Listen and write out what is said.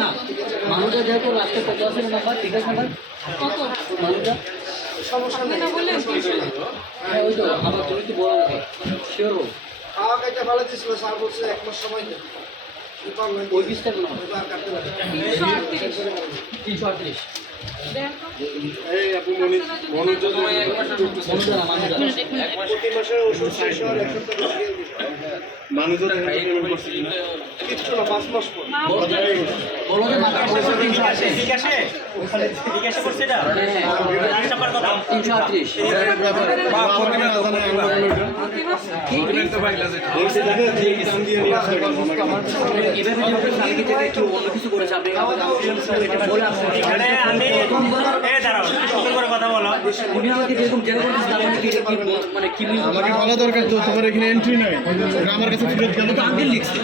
না মানুষের যেহেতু লাস্টে 50 নাম্বার 30 নাম্বার কত মানুষটা সমস্যা নেই হ্যাঁ ওই তো আমার তুমি তো বড় শিওর খাওয়া খাইতে ভালো ছিল স্যার বলছে 1 মাস সময় দেন ওই পিসটা না কাটতে লাগে 338 এই আপু মনোজ তোমায় 1 মাস মনোজ না মানুষ প্রতি মাসে ওষুধ শেষ হওয়ার 1 সপ্তাহ বেশি মানুষের কিচ্ছু না 5 মাস পর বলো যে মাথা 380 ঠিক আছে ওখানে ঠিক আছে করছে এটা লাস্ট নাম্বার কত 338 এখানে আমি এই দাঁড়াও সুন্দর করে কথা বলো উনি আমাকে যেরকম মানে কি আমাকে বলা দরকার তো তোমার এখানে এন্ট্রি নাই আমার কাছে ফেরত গেল আঙ্কেল লিখছে